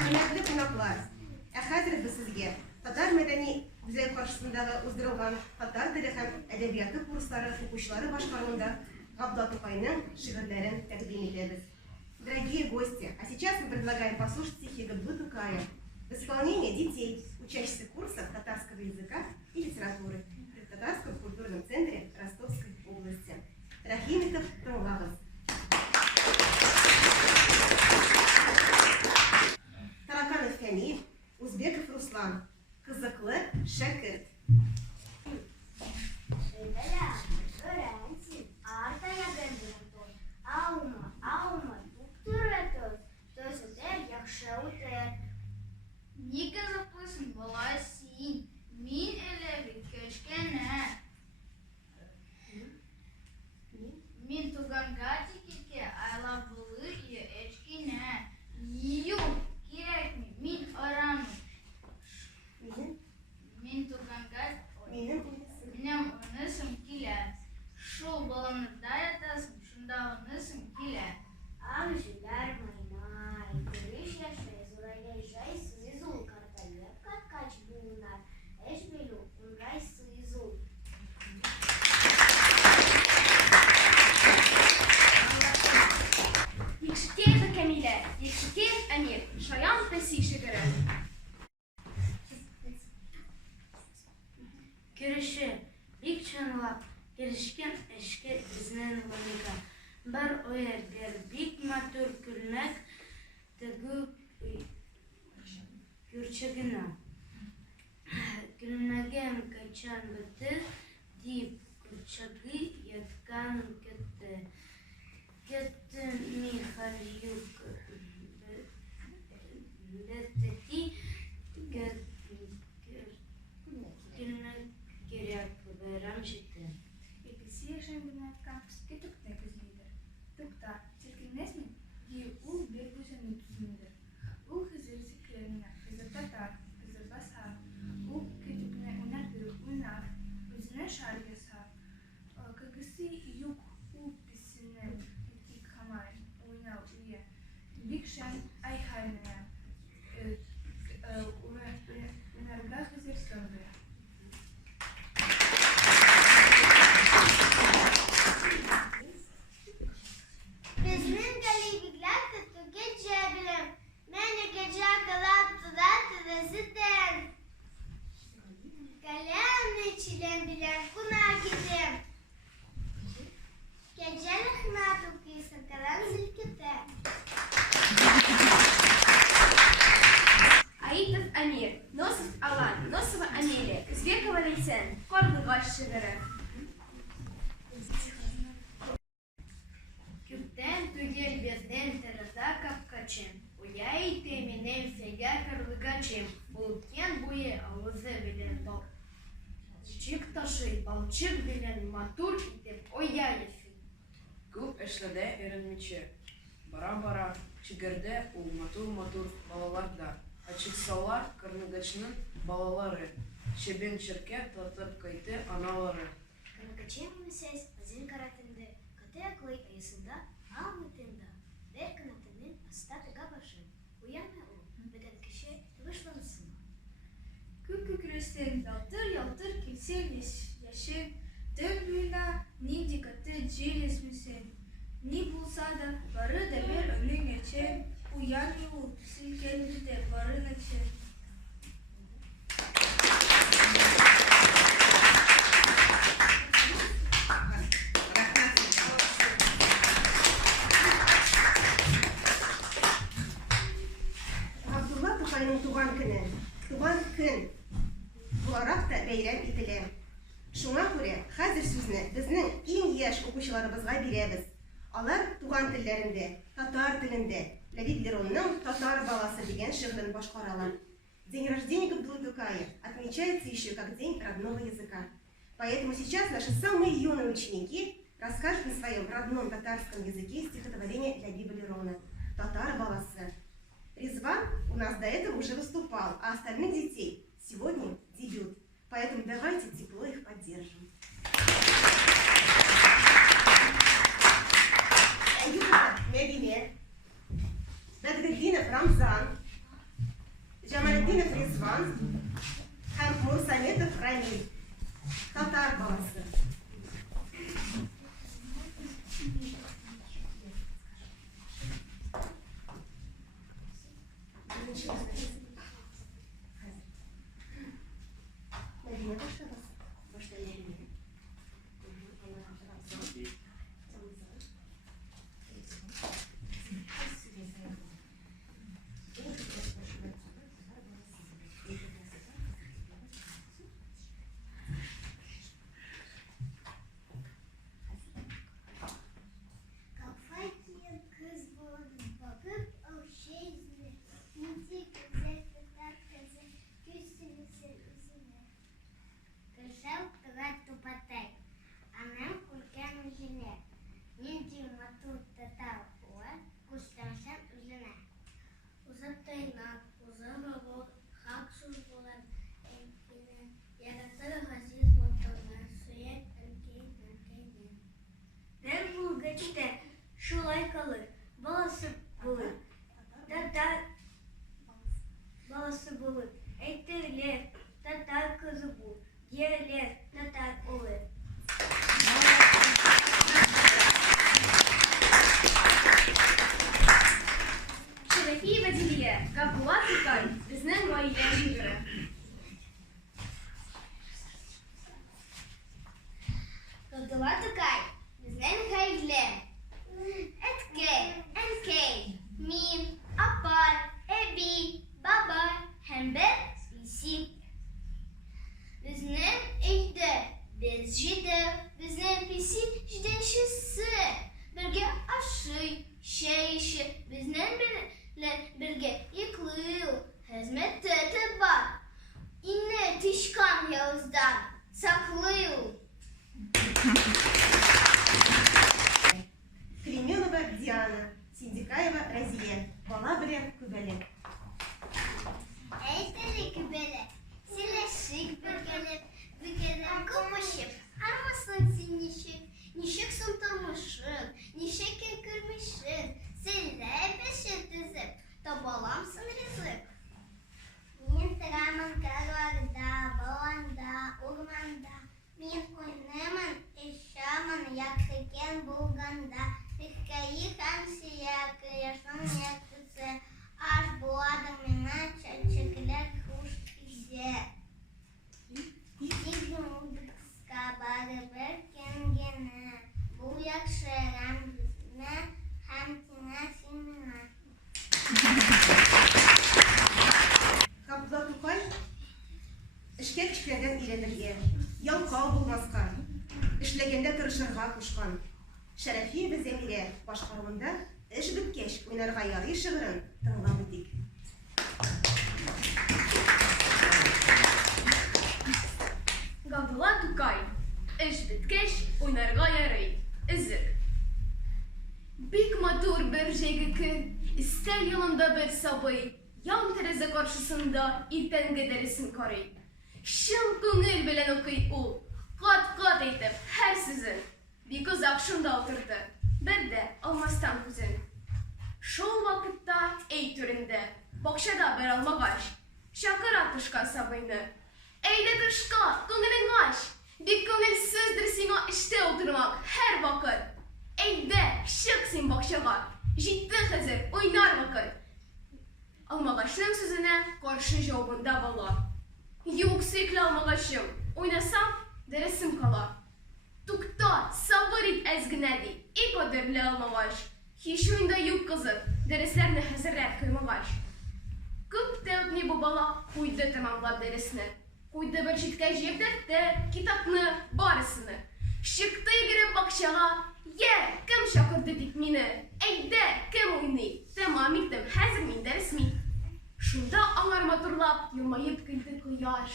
Hürmetli konaklar, hazır sizge Tatar Medeni Müze karşısında uzdurulgan Tatar Dili hem Edebiyatı kursları okuşları başkanlığında Габдулла Тукайның шигырьләрен тәкъдим итәбез. Дорогие гости, а сейчас мы предлагаем послушать стихи Габдуллы Тукая в исполнении детей, учащихся курсов татарского языка и литературы при Татарском культурном центре Ростовской области. Рахимитов Таңлағыз. Тараканов Фәни, Узбеков Руслан, Кызыклы Шәкерт. Артая бендиртон, алма, туктуретос, тосетер якшаутер. Ника запысын баласин, мин элеви көчкене. Мин туганга тикике айлабылы эчкине. Ю, кирекми, мин орану. Мин туганга, минем онысым киле. Шул баланырда ятасың, шунда онысың киле. Амжидар маймай, көреш яшай, зурайгай жай, сызул карталеп, какач булунар, эш белу, унгай сызул. Якшикеев Камилә, Якшикеев Әмир, Шаян Пәси шигыре. Көреше, бик чынлап, керешкен эшке безнең логика. Бар оергер, бик матур күлмәк, тегү күрчегенә. Күлмәгем качан бите, дип күрчеге яткан кетте. Кетте Михайлюк, бетти Киряк бәйрәм җитте. Еписи яшәнгән кампуска туктак үзлидер. Тукта, сиркеннәсме? Ди ул бер үзенне түзмидер. Ул хәзер сикеренә, хәзер татар, хәзер баса. Ул китепне уйнатыр, уйнар, үзенә шар ясар. Кагысы юк ул писенә тик хамай, уйнау уя. Бик шән айхайная. Уйнарга хәзер сәнгә. Безнең галибигләр тоту геҗә белән, менә геҗә калап туда тезидән. Каләмне чилән белән кунак идем. Геҗә рәхмәт укыйсың, каләм зилкетә. Аитов Әмир, Носов Алан, Носова Амелия, Кызбекова Лейсен, Карлыгач шигыре. Күптән түгел бездән тәрәзә капкачым. Уя ите минем фәгә карлыгачым. Булткан буе авызы белән тап. Чик ташый, балчык белән матур итеп оя ясый. Күп эшләдә өйрәнмичә. Бара-бара чигәрдә ул матур балаларда. Ачыксалар карлыгачның балалары. Чебен-черкә татып кайтты аналары. Кыргачым сез азин каратынды. Кытыклый аясында, алмытында. Бер канатының астатыга башын. Уянма ул, бөтен кеше тынычлансын. Күк күкрәсен, ялтыр килсен яшен. Төн буена нинди каты җилесмесен. Ни булса да, бары да бер önün geçen. Уянмый ул, силкенде дә бары начен. Габдулла Тукайның туган көне, туган көн буларак та бәйрәм ителә. Шуңа күрә хәзер сүзне безнең иң яшь укучыларыбызга бирәбез. Алар туган телләрендә, татар телендә Ләбиб Леронның «Татар баласы» дигән шигырен башкаралар. День рождения Габдуллы Тукая отмечается еще как День родного языка. Поэтому сейчас наши самые юные ученики расскажут на своем родном татарском языке стихотворение Ләбиба Лерона «Татар баласы». Резван у нас до этого уже выступал, а остальных детей сегодня дебют. Поэтому давайте тепло их поддержим. Медине. Bedretdinov Ramzan, Cemaletdinov Rizvan hem Mursametov Ramil. Tatar balası. Medine başladı. Başlayalım. Kafayı kız buldu, bakıp o şeyzini. Nice güzel kızlar kızı, küsünü üzüne. Кышал тыгай тупатай, анам кулкан үзенә. Нинди матур татар уа, куштаншан үзенә. Узып тайнак, узып авыл, хаксыз булан әйткене. Яратыр газиз мотылна, сөяк әлкәйне. Нәр булгач та шулай калыр, баласы булыр. Татар баласы булыр. Әйтерләр, татар кызы бул. Диярләр, татар улы. Шәрәфиева Дилия, Габдулла Тукай, безнең гаилә шигыре. Габдулла Тукай, безнең гаилә. Әткәй, мин, апай, әби, бабай һәм биси. Безнең өйдә без җидәү, безнең биси җиденчесе. Бергә ашый, чәй эчә, безнең белән бергә йоклый. Хезмәттә бар. Инне тишкан явыздан саклый. Клеменова Диана, Синдикаева Разия. Бала белән күбәләк. Әйтәле күбәләк, сөйләшик бергәләп, бергәләп күпешеп, армысың син ничек, ничек соң тормышың, ничек көн күрмешең, сөйләп бәшер тезеп, табаламсың ризык. Мин торамын карварда, баланда, урманда, мин уйнаймын, эчәмын, якын булганда, хикәя һәм сөяк, кояшның яктысы. Аш буладың миңа чәчәкләр хуш исә. Син улдыкска барыбер кемгенә. Бу яхшы һәм безне һәм сиңа син миңа. Габдулла Тукай эшкә кешеләрдән өйрәнергә, ялкау булмаска, эшләгәндә тырышырга кушкан. Шәрәфиева Зәмирә башкаруында эш беткәч уйнарга ярый шигырен тыңлап үтик. Габдулла Тукай, эш беткәч уйнарга ярый. Изек. Бик матур бер җәйге көн, өстәл янында бер сабый, ян тәрәзә каршысында иртәнге дәресен карый. Чын күңел белән укый ул, кат-кат әйтеп һәр сүзен. Бик озак шунда утырды, бер дә алмастан күзен. Шул вакытта әй түрендә, бакчада бер алмагач, чакыра тышка сабыйны. Әйдә тышка, күңелең аш, бик күңелсездер сиңа эштә утырмак һәр вакыт. Әйдә, чык син бакчага, җитте хәзер, уйнар вакыт. Алмагачның сүзенә каршы җавабында бала. Юк, сөйкле алмагачым, уйнасам, дәресем кала. Тукта, сабыр ит әз генә ди, и кадерле алмагач. Һич уйында юк кызып, дәресләрне хәзерләп куймагач. Күп тә үтми бу бала куйды тәмамлап дәресне. Куйды бер читкә җыеп дәфтәр, китапны, барысыны. Чыкты йөгереп бакчага, я, кем чакырды бит мине? Әйдә, кем уйный? Тәмам иттем, хәзер мин дәресми. Шунда аңар матурлап, елмаеп көлде кояш.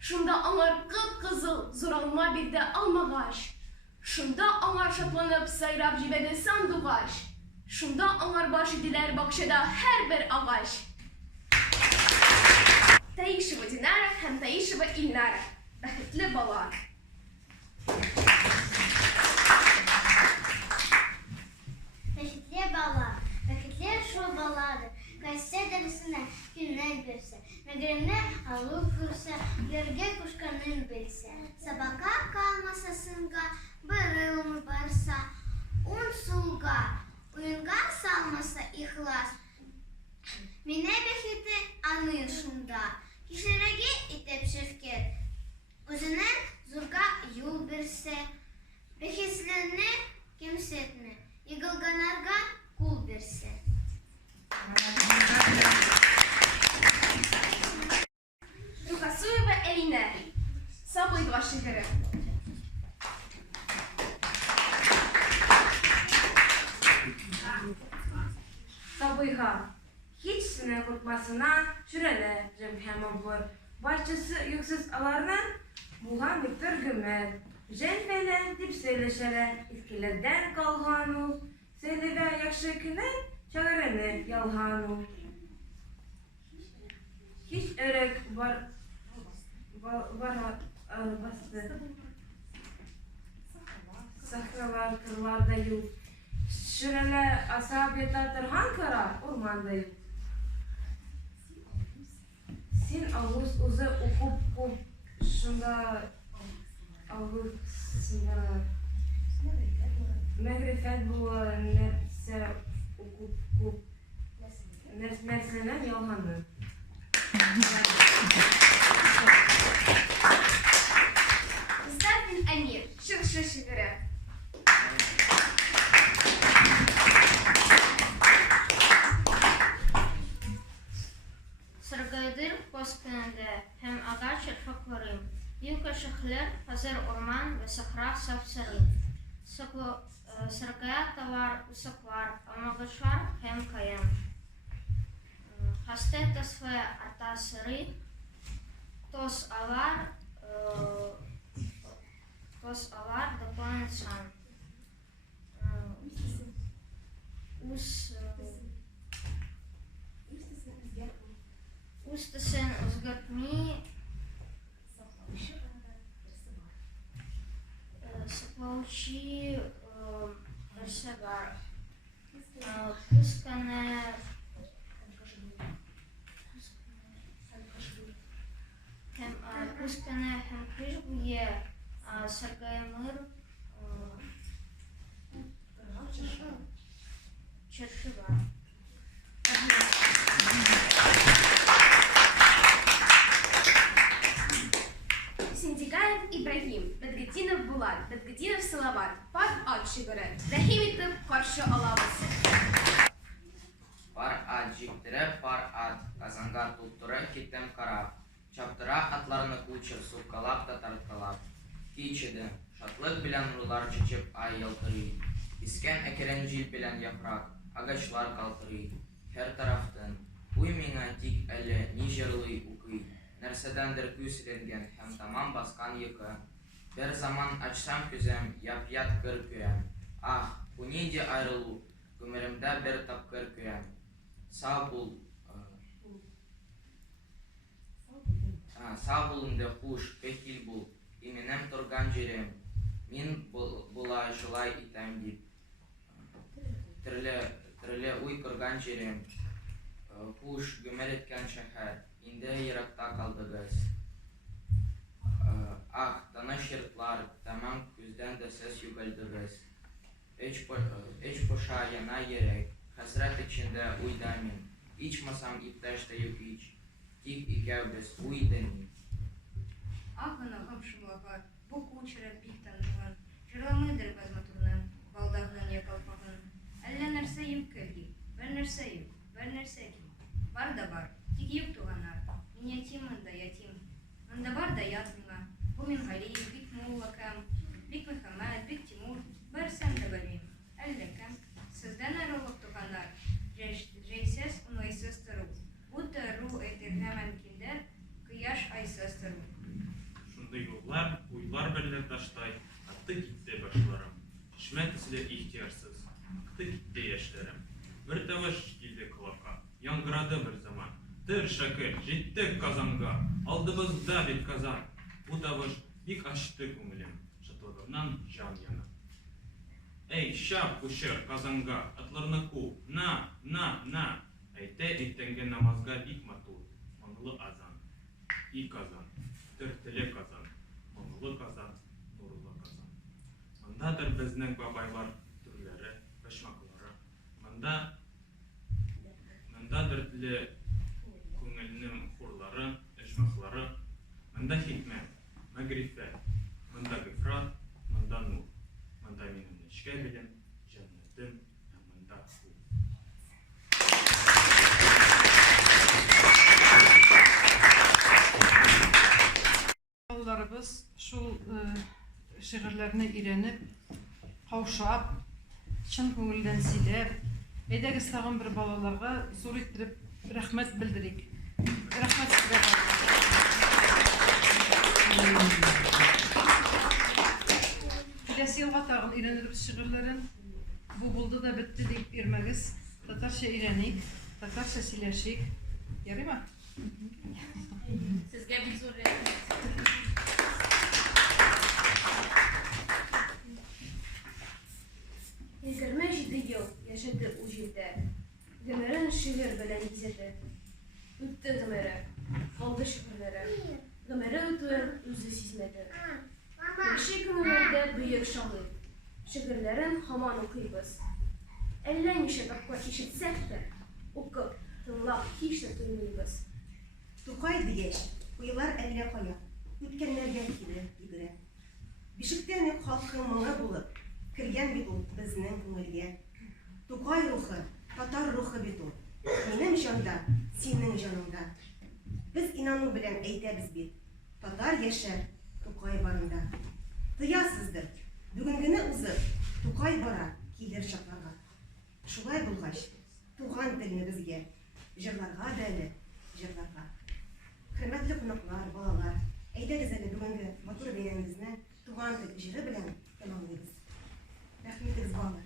Шунда аңар кып-кызыл зур алма бирде алмагач. Шунда аңар шатланып сайрап җибәрде сандугач. Шунда аңар баш иделәр бакчада һәр бер агач. Таишева Динара һәм Таишева Илнара. Бәхетле бала. Бәхетле бала, бәхетле шул бала. baladır. Kayse derisine günler birse, megremne halı kırsa, yerge kuşkanın bilse. Sabaka kalmasa sınga, bırılımı barsa, un sulga, uyunga salmasa ihlas. Mine behiti anıyışında, kişiregi itep şefket. Özünen zurga yol birse, behislerini kimsetme, yıgılganarga kul birse. Рукасуева Элина. Sabır başlıkları. Sabıha. Hiç sine korkmasına şürele cemhema var. Başçısı yüksüz alardan buğan Viktor Gümer. Jenfele dip söyleşere iskilerden kalhanu. Söyleve yakşı küne çağırını yalhanu. Hiç örek var bastı. Sahralar kırlarda yok. Şurele asabiyeta tırhan kara ormanda yok. Sin Ağuz uzu okup şunda Ağuz'da megrifet bu nefse okup mersenen yalhanı. Müstahfin Emir. Şırşı şıkırı. Sırgaydır bozkırında hem ağaç çırpaklarım. Büyük ışıklar hazır orman ve sahra sapsarı. Sırgaya tavar ısıklar, amagaçlar hem kayam. Hastet tasfaya atasırı, toz avar dokunsan. Ustasın uzgatmi Сполучи Рсагар. Пускане hem kışbuye Sargayamır Çırşıva. Синдикаев Ибрагим, Бедгатинов Булат, Бедгатинов Салават, Пар Ат Шигыры, Рахимитов Каршы Алабыз. Пар ат жиктире, пар ат, казанга туттуре киттем карап. Чаптыра атларны кучер суккалап та тарткалап. Кичиди, шатлык белән рулар чечеп ай ялтырый. Искән әкерен җил белән яфрак, агачлар калтырый. Һәр тарафтан, уй миңа тик әле ни җырлый укый. Нәрсәдәндер күсренгән һәм тамам баскан йокы. Бер заман ачсам күзәм, яп-ят кыр көям. Ах, бу нинди аерылу, гомеремдә бер тапкыр көям. Сау бул, сау бул инде хуш, кәхил бул, именем торган җирем. Мин булай шулай итәм дип. Төрле уй кырган җирем. Хуш, гомер иткән шәһәр. Инде еракта калдыгыз. Ах, таныш йортлар, тәмам күздән дә сез югалдыгыз. Эч поша яна йөрәк, хәсрәт ичендә уйда мин. Ичмасам иптәш тә юк ич, тик икәүбез уйда мин. Ағын шымлаға, бұ кучера бик танылған, жырламыдыр базматурнан, балдағын якалпағын. Әллә нәрсә юк кәлді, бер нәрсә юк, бер нәрсә кем. Бар да бар, тик юк туғанар. Мин ятим мында ятим. Мында бар да ят миңа. Бу мин Галиев, бик мулла кәм, бик Мөхәммәд, бик Тимур, берсен дә белмим. Әллә кәм, сездән аерылып туғанар, җәйсез, уңайсыз тору. Бу тору әйтер һәман киндер, кояш айсыз тору. Шундай юллар, уйлар берлән таштай, атты китте башларым. Шишмә төсле ихтиярсыз, акты китте яшьләрем. Бер тавыш килде колакка, яңгырады бер заман. Төр шәкер, җиттек Казанга, алдыбызда бит Казан. Бу тавыш бик ачты күңелем, шатлыгымнан җан яна. Эй, шап кучер Казанга, атларны ку, на. и Казан, Төртеле Казан, Моңлы Казан, Нурлы Казан. Мондадыр безнең бабайлар төрләре, башмаклары. Мондадыр теле күңелнең хурлары, эжмаклары. Монда хикмәт, мәгрифәт, монда гыйфрат, монда нур. Монда минем нечкә белем, җәннәтем, монда ху. Балаларыбыз шул шигырьләрне өйрәнеп, каушап, чын күңелдән сөйләп, әйдәгез тагын бер балаларга зур иттереп рәхмәт белдерик. Рәхмәт сезгә. Киләсе елга тагын өйрәнербез шигырьләрен. Бу булды да бетте дип йөрмәгез. Татарча өйрәник, татарча сөйләшик. Ярыймы? Сезгә бик зур рәхмәт. Егерме җиде ел яшәде ул җирдә. Гомерен шигырь белән изәде. Үтте гомере, калды шигырьләре. Гомере үтүен үзе сизмәде. Яши күңелләрдә бөек шагыйрь. Шигырьләрен һаман укыйбыз. Әллә ничә тапкыр ишетсәк тә, укып, тыңлап һич тә туймыйбыз. Тукай дигәч, уйлар әллә кая, үткәннәргә килә, йөгерә. Бишектән үк халкың моңы булып, кергән бит ул безнең күңелгә. Тукай рухы, татар рухы бит ул. Минем җанда, синең җаныңда. Без инану белән әйтәбез бит. Татар яшәр Тукай барында. Тоясыздыр, бүгенгене узып, Тукай бара, килер чакларга. Шулай булгач, туган телне безгә, җырларга да әле, җырларга. Хөрмәтле кунаклар, балалар, әйдәгез әле бүгенге матур бәйрәмебезне туган тел җыры белән тәмамлыйбыз. Рәхмәтегез, балалар.